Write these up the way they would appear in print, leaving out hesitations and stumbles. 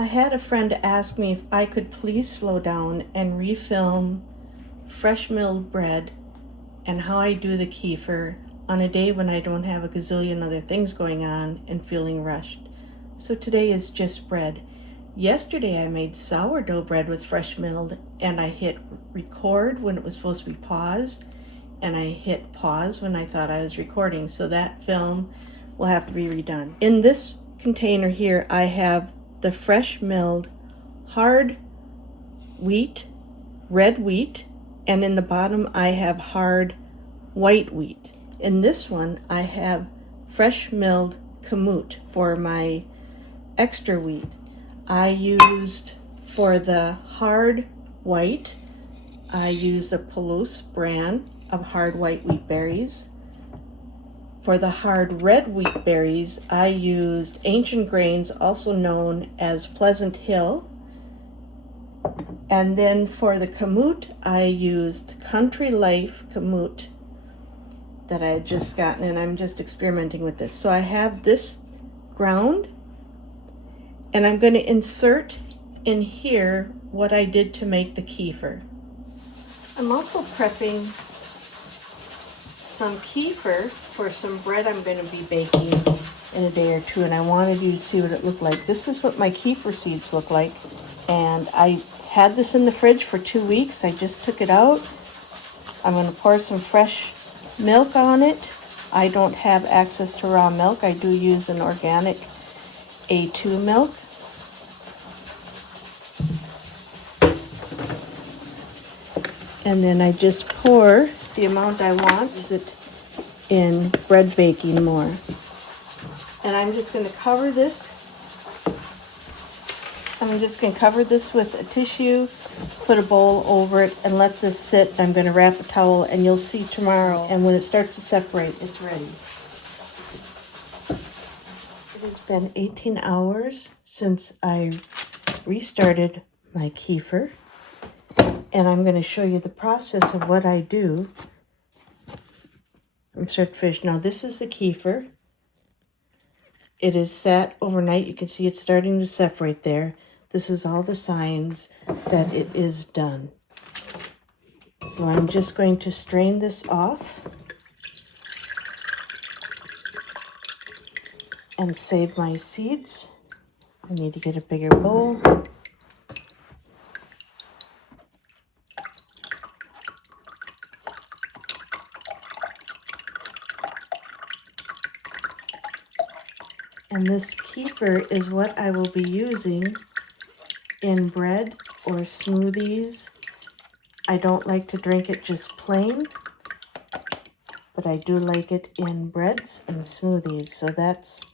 I had a friend ask me if I could please slow down and refilm fresh milled bread and how I do the kefir on a day when I don't have a gazillion other things going on and feeling rushed. So today is just bread. Yesterday I made sourdough bread with fresh milled, and I hit record when it was supposed to be pause, and I hit pause when I thought I was recording, so that film will have to be redone. In this container here I have the fresh milled hard wheat, red wheat, and in the bottom I have hard white wheat. In this one I have fresh milled kamut for my extra wheat. I used, for the hard white, I used a Palouse brand of hard white wheat berries. For the hard red wheat berries, I used Ancient Grains, also known as Pleasant Hill. And then for the kamut, I used Country Life kamut that I had just gotten, and I'm just experimenting with this. So I have this ground, and I'm going to insert in here what I did to make the kefir. I'm also prepping some kefir for some bread I'm going to be baking in a day or two, and I wanted you to see what it looked like. This is what my kefir seeds look like, and I had this in the fridge for 2 weeks. I just took it out. I'm going to pour some fresh milk on it. I don't have access to raw milk. I do use an organic A2 milk. And then I just pour the amount I want. Use it in bread baking more. And I'm just going to cover this. I'm just going to cover this with a tissue, put a bowl over it, and let this sit. I'm going to wrap a towel, and you'll see tomorrow. And when it starts to separate, it's ready. It has been 18 hours since I restarted my kefir. And I'm going to show you the process of what I do from start to finish. Now, this is the kefir. It is sat overnight. You can see it's starting to separate there. This is all the signs that it is done. So I'm just going to strain this off and save my seeds. I need to get a bigger bowl. And this kefir is what I will be using in bread or smoothies. I don't like to drink it just plain, but I do like it in breads and smoothies. So that's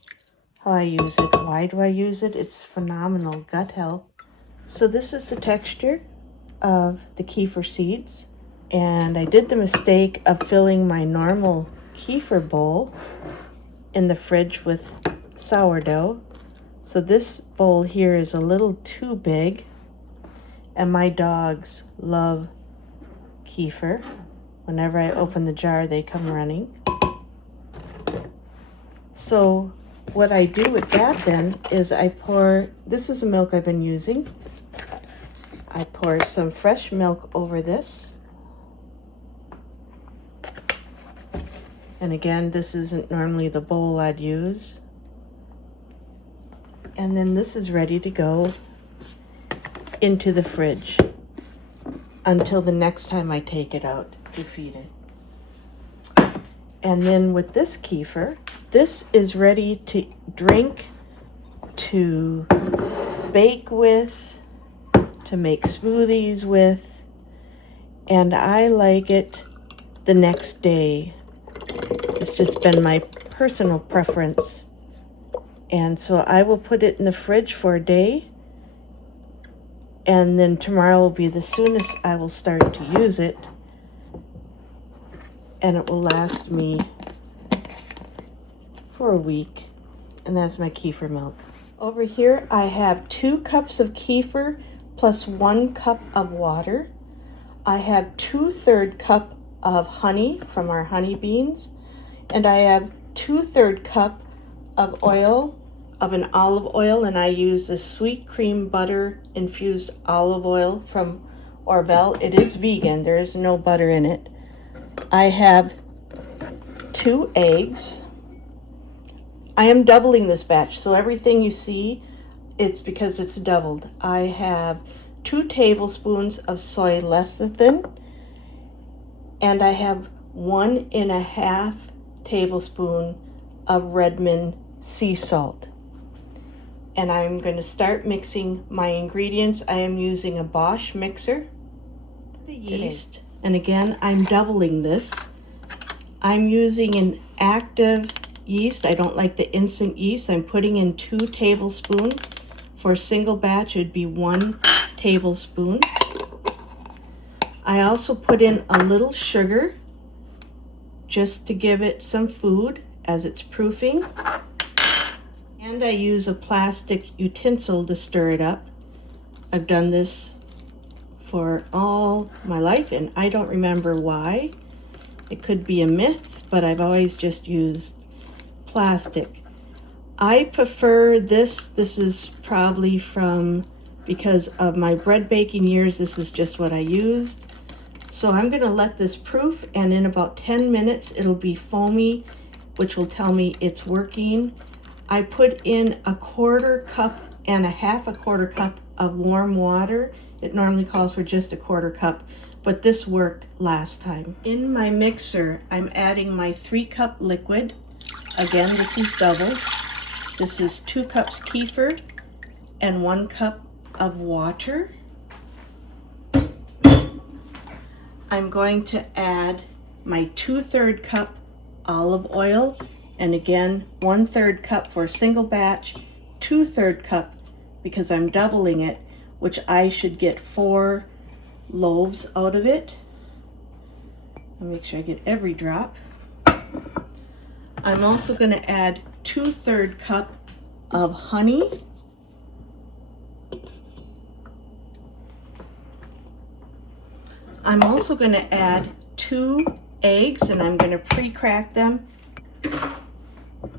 how I use it. Why do I use it? It's phenomenal gut health. So this is the texture of the kefir seeds. And I did the mistake of filling my normal kefir bowl in the fridge with sourdough. So this bowl here is a little too big, and my dogs love kefir. Whenever I open the jar, they come running. So what I do with that then is I pour, this is the milk I've been using. I pour some fresh milk over this. And again, this isn't normally the bowl I'd use. And then this is ready to go into the fridge until the next time I take it out to feed it. And then with this kefir, this is ready to drink, to bake with, to make smoothies with, and I like it the next day. It's just been my personal preference. And so I will put it in the fridge for a day, and then tomorrow will be the soonest I will start to use it, and it will last me for a week. And that's my kefir milk. Over here I have 2 cups of kefir plus 1 cup of water. I have 2/3 cup of honey from our honey beans, and I have 2/3 cup of oil of an olive oil, and I use the sweet cream butter infused olive oil from Orville. It is vegan, there is no butter in it. I have 2 eggs. I am doubling this batch, so everything you see, it's because it's doubled. I have 2 tablespoons of soy lecithin, and I have 1.5 tablespoon of Redmond sea salt. And I'm going to start mixing my ingredients. I am using a Bosch mixer. The yeast, and again, I'm doubling this. I'm using an active yeast. I don't like the instant yeast. I'm putting in 2 tablespoons. For a single batch, it would be 1 tablespoon. I also put in a little sugar just to give it some food as it's proofing. And I use a plastic utensil to stir it up. I've done this for all my life and I don't remember why. It could be a myth, but I've always just used plastic. I prefer this. This is probably because of my bread baking years, this is just what I used. So I'm going to let this proof, and in about 10 minutes it'll be foamy, which will tell me it's working. I put in 1/4 cup and a 1/2 cup of warm water. It normally calls for just 1/4 cup, but this worked last time. In my mixer, I'm adding my 3 cup liquid. Again, this is double. This is 2 cups kefir and 1 cup of water. I'm going to add my 2/3 cup olive oil, and again 1/3 cup for a single batch, 2/3 cup because I'm doubling it, which I should get 4 loaves out of it. I'll make sure I get every drop. I'm also going to add 2/3 cup of honey. I'm also going to add 2 eggs, and I'm going to pre-crack them.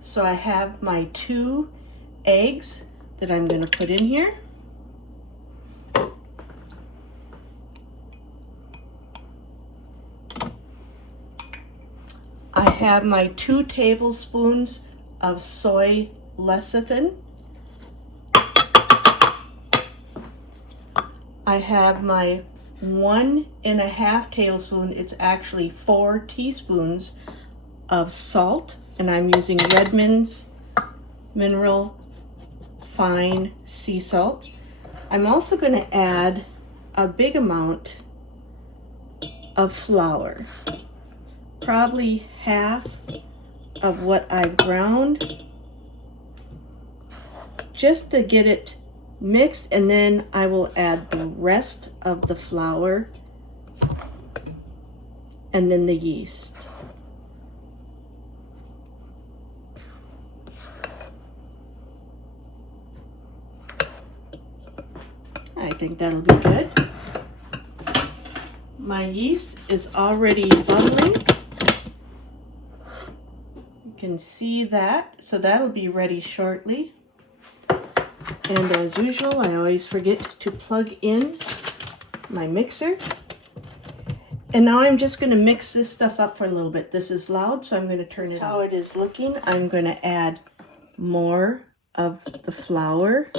So I have my 2 eggs that I'm going to put in here. I have my 2 tablespoons of soy lecithin. I have my 1.5 tablespoon, it's actually 4 teaspoons of salt, and I'm using Redmond's mineral fine sea salt. I'm also going to add a big amount of flour, probably half of what I've ground, just to get it mixed, and then I will add the rest of the flour and then the yeast. I think that'll be good. My yeast is already bubbling. You can see that, so that'll be ready shortly. And as usual, I always forget to plug in my mixer. And now I'm just going to mix this stuff up for a little bit. This is loud, so I'm going to turn it on. How it is looking, I'm going to add more of the flour.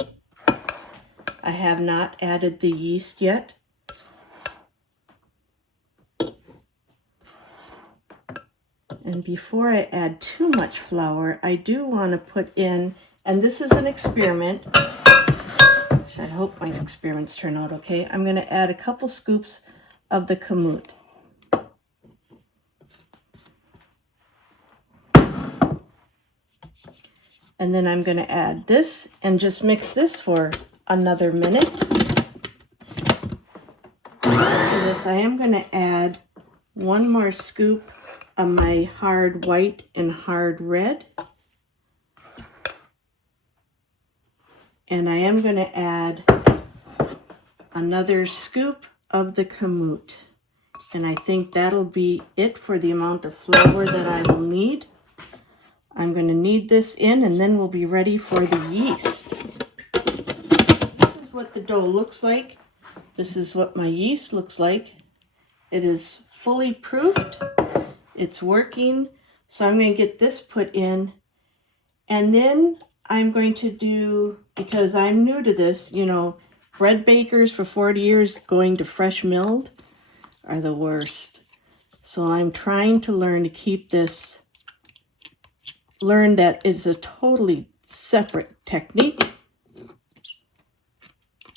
I have not added the yeast yet. And before I add too much flour, I do want to put in, and this is an experiment. I hope my experiments turn out okay. I'm going to add a couple scoops of the kamut. And then I'm going to add this and just mix this for another minute. To this, I am going to add 1 more scoop of my hard white and hard red. And I am going to add another scoop of the kamut. And I think that'll be it for the amount of flour that I will need. I'm going to knead this in, and then we'll be ready for the yeast. This is what the dough looks like. This is what my yeast looks like. It is fully proofed. It's working. So I'm going to get this put in. And then I'm going to do, because I'm new to this, you know, bread bakers for 40 years going to fresh milled are the worst. So I'm trying to learn to keep this, learn that it's a totally separate technique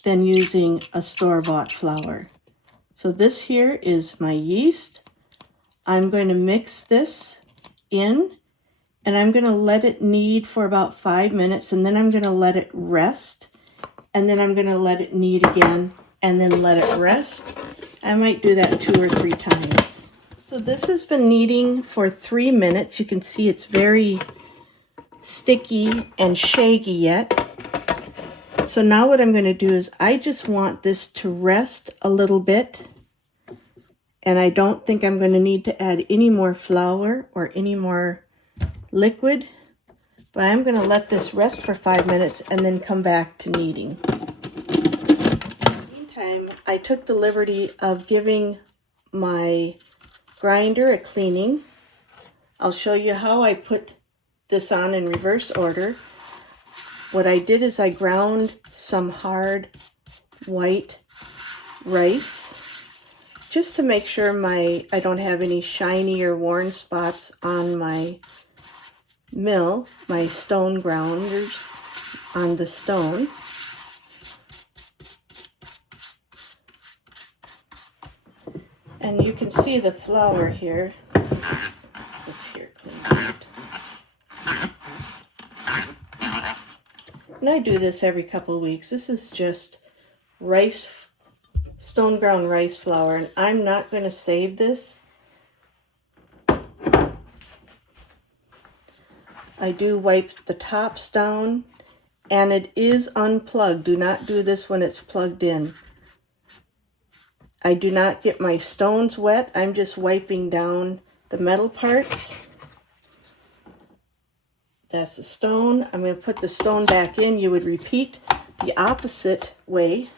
than using a store-bought flour. So this here is my yeast. I'm going to mix this in, and I'm going to let it knead for about 5 minutes, and then I'm going to let it rest, and then I'm going to let it knead again, and then let it rest. I might do that 2 or 3 times. So this has been kneading for 3 minutes. You can see it's very sticky and shaggy yet. So now what I'm going to do is I just want this to rest a little bit, and I don't think I'm going to need to add any more flour or any more liquid, but I'm going to let this rest for 5 minutes and then come back to kneading. Meantime, I took the liberty of giving my grinder a cleaning. I'll show you how I put this on in reverse order. What I did is I ground some hard white rice just to make sure I don't have any shiny or worn spots on my mill, my stone grounders on the stone. And you can see the flour here. This here cleaned out. And I do this every couple of weeks. This is just rice, stone ground rice flour, and I'm not going to save this. I do wipe the tops down, and it is unplugged. Do not do this when it's plugged in. I do not get my stones wet. I'm just wiping down the metal parts. That's the stone. I'm going to put the stone back in. You would repeat the opposite way.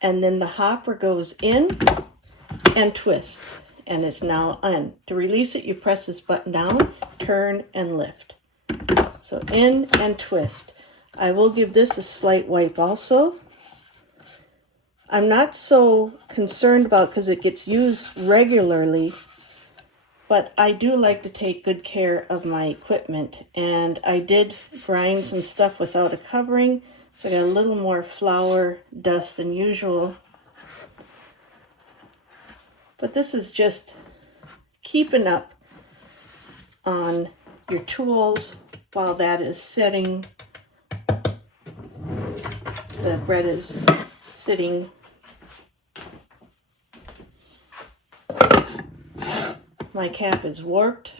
And then the hopper goes in and twist. And it's now on. To release it, you press this button down, turn, and lift. So in and twist. I will give this a slight wipe also. I'm not so concerned about because it gets used regularly, but I do like to take good care of my equipment. And I did grind some stuff without a covering, so I got a little more flour dust than usual. But this is just keeping up on your tools while that is setting. The bread is sitting. My cap is warped.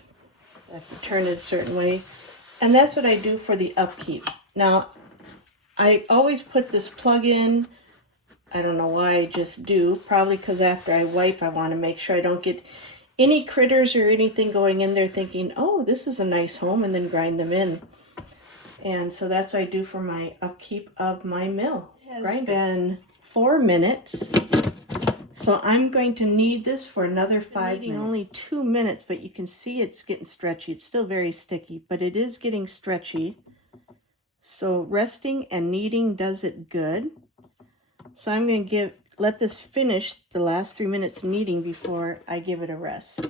I have to turn it a certain way. And that's what I do for the upkeep. Now, I always put this plug in. I don't know why, I just do. Probably because after I wipe, I want to make sure I don't get any critters or anything going in there thinking, oh, this is a nice home, and then grind them in. And so that's what I do for my upkeep of my mill. It's been 4 minutes. So I'm going to knead this for another 5 minutes. Only 2 minutes, but you can see it's getting stretchy. It's still very sticky, but it is getting stretchy. So resting and kneading does it good. So I'm going to let this finish the last 3 minutes kneading before I give it a rest.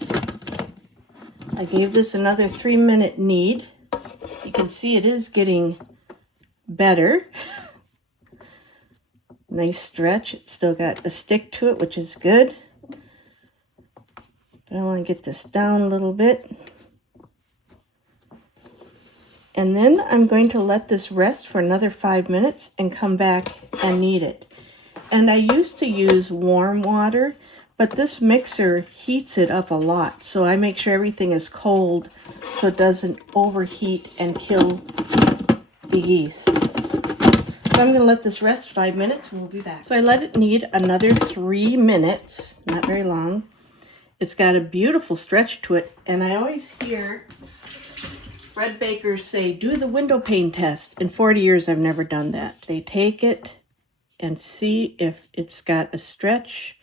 I gave this another 3-minute knead. You can see it is getting better. Nice stretch. It's still got a stick to it, which is good. But I want to get this down a little bit. And then I'm going to let this rest for another 5 minutes and come back and knead it. And I used to use warm water, but this mixer heats it up a lot. So I make sure everything is cold so it doesn't overheat and kill the yeast. So I'm going to let this rest 5 minutes and we'll be back. So I let it knead another 3 minutes, not very long. It's got a beautiful stretch to it, and I always hear Bread bakers say, do the window pane test. In 40 years, I've never done that. They take it and see if it's got a stretch.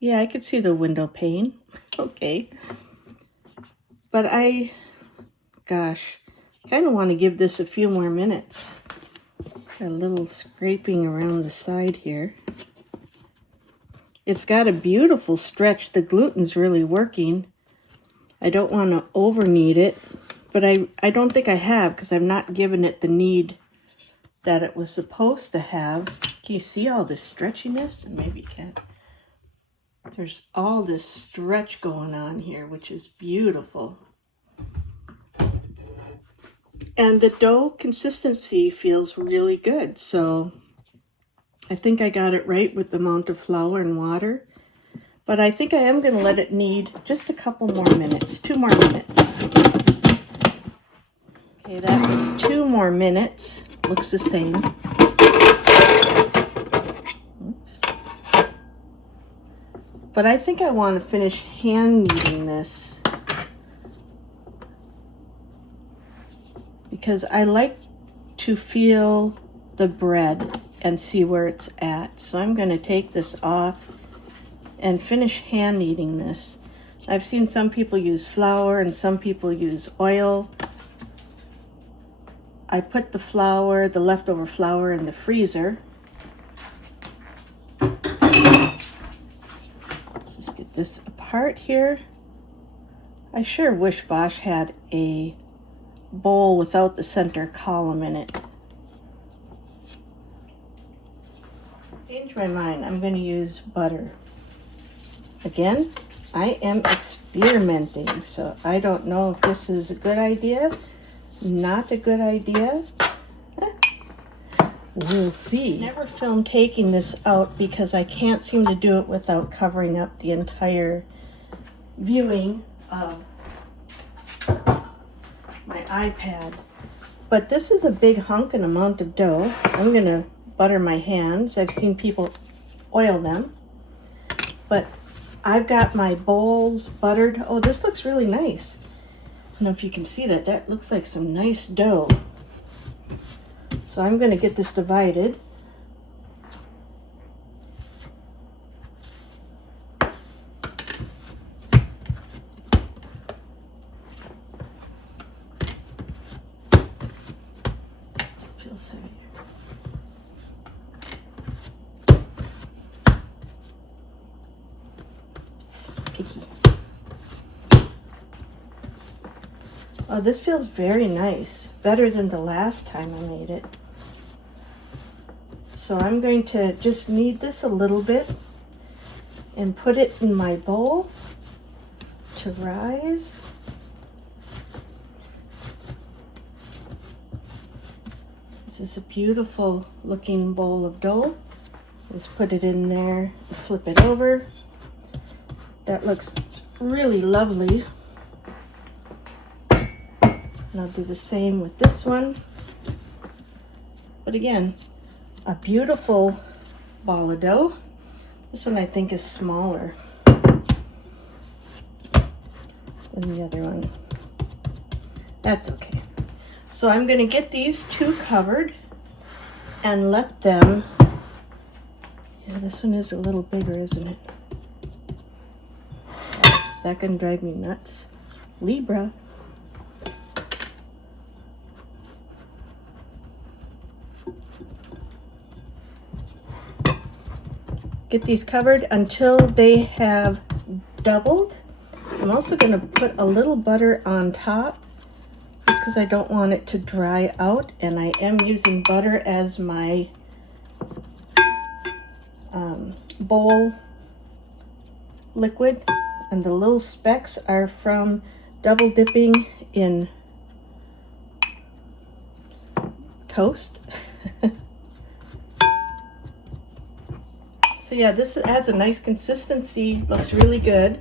Yeah, I could see the window pane. Okay. But gosh, kind of want to give this a few more minutes. Got a little scraping around the side here. It's got a beautiful stretch. The gluten's really working. I don't want to over knead it, but I don't think I have because I've not given it the knead that it was supposed to have. Can you see all this stretchiness? And maybe you can. There's all this stretch going on here, which is beautiful. And the dough consistency feels really good. So I think I got it right with the amount of flour and water. But I think I am going to let it knead just a couple more minutes. 2 more minutes. Okay, that was 2 more minutes. Looks the same. Oops. But I think I want to finish hand kneading this, because I like to feel the bread and see where it's at. So I'm going to take this off and finish hand kneading this. I've seen some people use flour and some people use oil. I put the flour, the leftover flour, in the freezer. Just get this apart here. I sure wish Bosch had a bowl without the center column in it. Change my mind. I'm going to use butter. Again, I am experimenting, so I don't know if this is a good idea, not a good idea. We'll see. Never filmed taking this out because I can't seem to do it without covering up the entire viewing of my iPad. But this is a big hunkin' amount of dough. I'm going to butter my hands. I've seen people oil them. But I've got my bowls buttered. Oh, this looks really nice. I don't know if you can see that. That looks like some nice dough. So I'm going to get this divided. Still feels heavy. Picky. Oh, this feels very nice. Better than the last time I made it. So I'm going to just knead this a little bit and put it in my bowl to rise. This is a beautiful looking bowl of dough. Just put it in there, flip it over. That looks really lovely. And I'll do the same with this one. But again, a beautiful ball of dough. This one I think is smaller than the other one. That's okay. So I'm going to get these 2 covered and let them, yeah, this one is a little bigger, isn't it? Is that going to drive me nuts? Libra. Get these covered until they have doubled. I'm also going to put a little butter on top just because I don't want it to dry out, and I am using butter as my bowl liquid, and the little specks are from double dipping in toast. So yeah, this has a nice consistency, looks really good.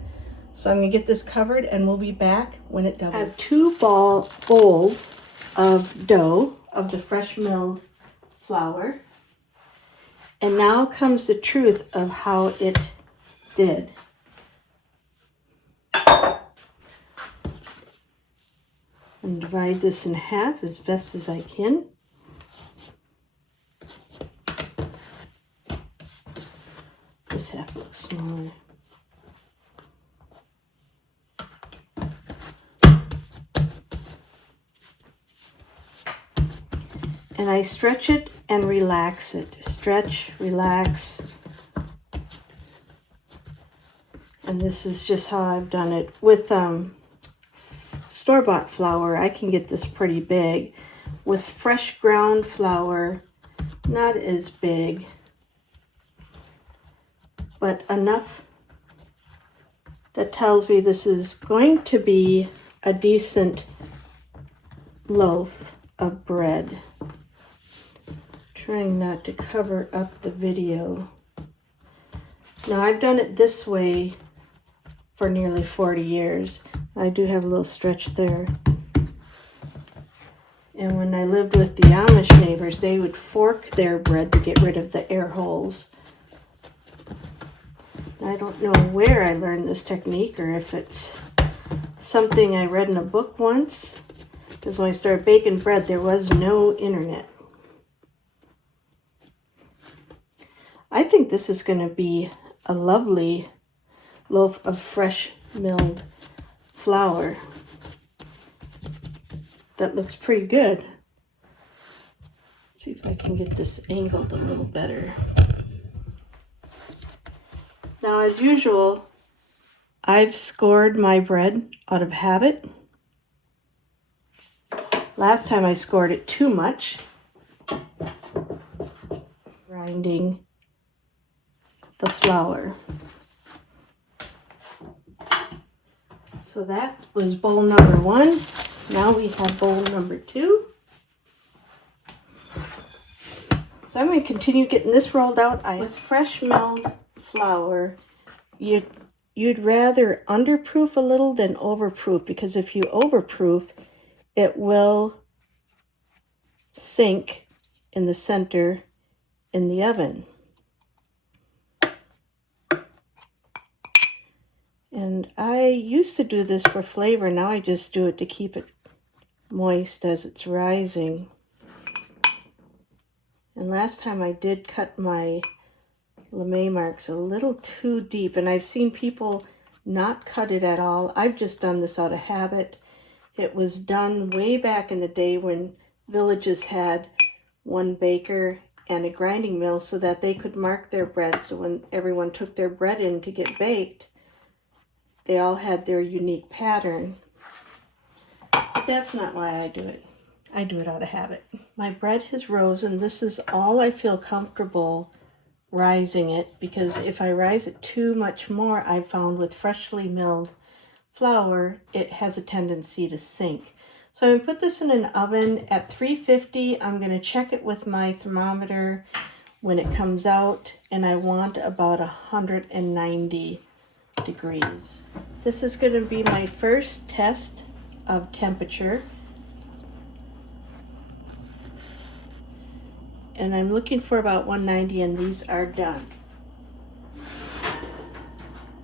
So I'm gonna get this covered and we'll be back when it doubles. I have 2 bowls of dough, of the fresh milled flour. And now comes the truth of how it did. I'm divide this in half as best as I can. This half looks smaller. And I stretch it and relax it. Stretch, relax. And this is just how I've done it. With store-bought flour, I can get this pretty big. With fresh ground flour, not as big, but enough that tells me this is going to be a decent loaf of bread. Trying not to cover up the video. Now I've done it this way for nearly 40 years. I do have a little stretch there. And when I lived with the Amish neighbors, they would fork their bread to get rid of the air holes. I don't know where I learned this technique or if it's something I read in a book once, because when I started baking bread, there was no internet. I think this is going to be a lovely loaf of fresh milled flour that looks pretty good. Let's see if I can get this angled a little better. Now, as usual, I've scored my bread out of habit. Last time I scored it too much. Grinding the flour. So that was bowl number 1. Now we have bowl number 2. So I'm going to continue getting this rolled out. With fresh milled flour, you'd rather underproof a little than overproof, because if you overproof, it will sink in the center in the oven. And I used to do this for flavor. Now I just do it to keep it moist as it's rising. And last time I did cut my lame marks a little too deep, and I've seen people not cut it at all. I've just done this out of habit. It was done way back in the day when villages had one baker and a grinding mill so that they could mark their bread. So when everyone took their bread in to get baked, they all had their unique pattern. But that's not why I do it. I do it out of habit. My bread has risen. This is all I feel comfortable rising it, because if I rise it too much more, I found with freshly milled flour, it has a tendency to sink. So I'm going to put this in an oven at 350. I'm going to check it with my thermometer when it comes out, and I want about 190 degrees. This is going to be my first test of temperature. And I'm looking for about 190, and these are done.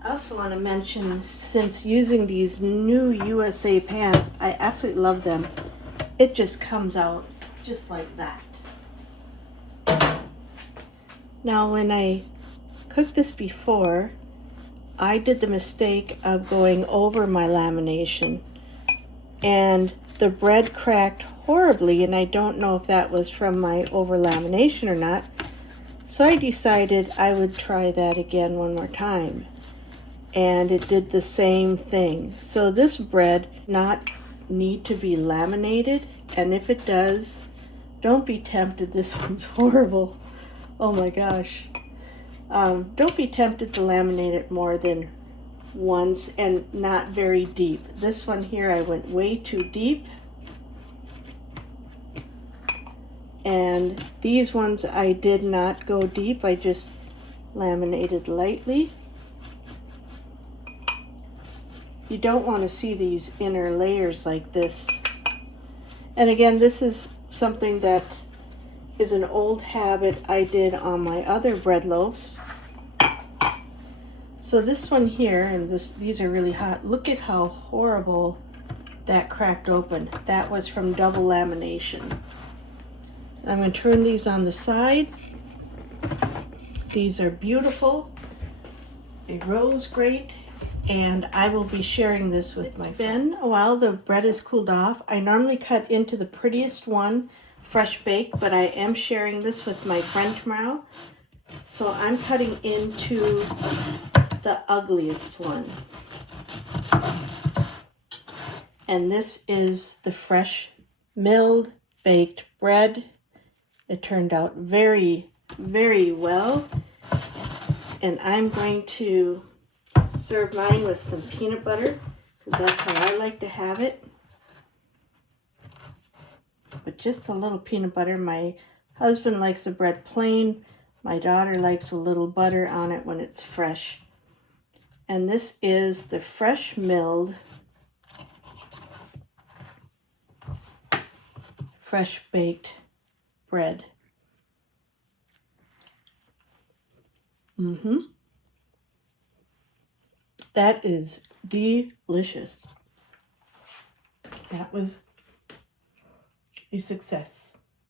I also want to mention, since using these new USA pans, I absolutely love them. It just comes out just like that. Now, when I cooked this before, I did the mistake of going over my lamination, and the bread cracked horribly, and I don't know if that was from my over lamination or not. So I decided I would try that again one more time, and it did the same thing. So this bread not need to be laminated, and if it does, don't be tempted. This one's horrible. Oh my gosh. Don't be tempted to laminate it more than once, and not very deep. This one here, I went way too deep. And these ones I did not go deep. I just laminated lightly. You don't want to see these inner layers like this. And again, this is something that is an old habit I did on my other bread loaves. So this one here, and these are really hot. Look at how horrible that cracked open. That was from double lamination. I'm going to turn these on the side. These are beautiful. They rose great, and I will be sharing this with my friend. It's been a while. The bread is cooled off. I normally cut into the prettiest one, fresh baked, but I am sharing this with my friend tomorrow. So I'm cutting into the ugliest one. And this is the fresh milled baked bread. It turned out very, very well. And I'm going to serve mine with some peanut butter, because that's how I like to have it. But just a little peanut butter. My husband likes the bread plain. My daughter likes a little butter on it when it's fresh. And this is the fresh milled, fresh baked bread. That is delicious. That was a success.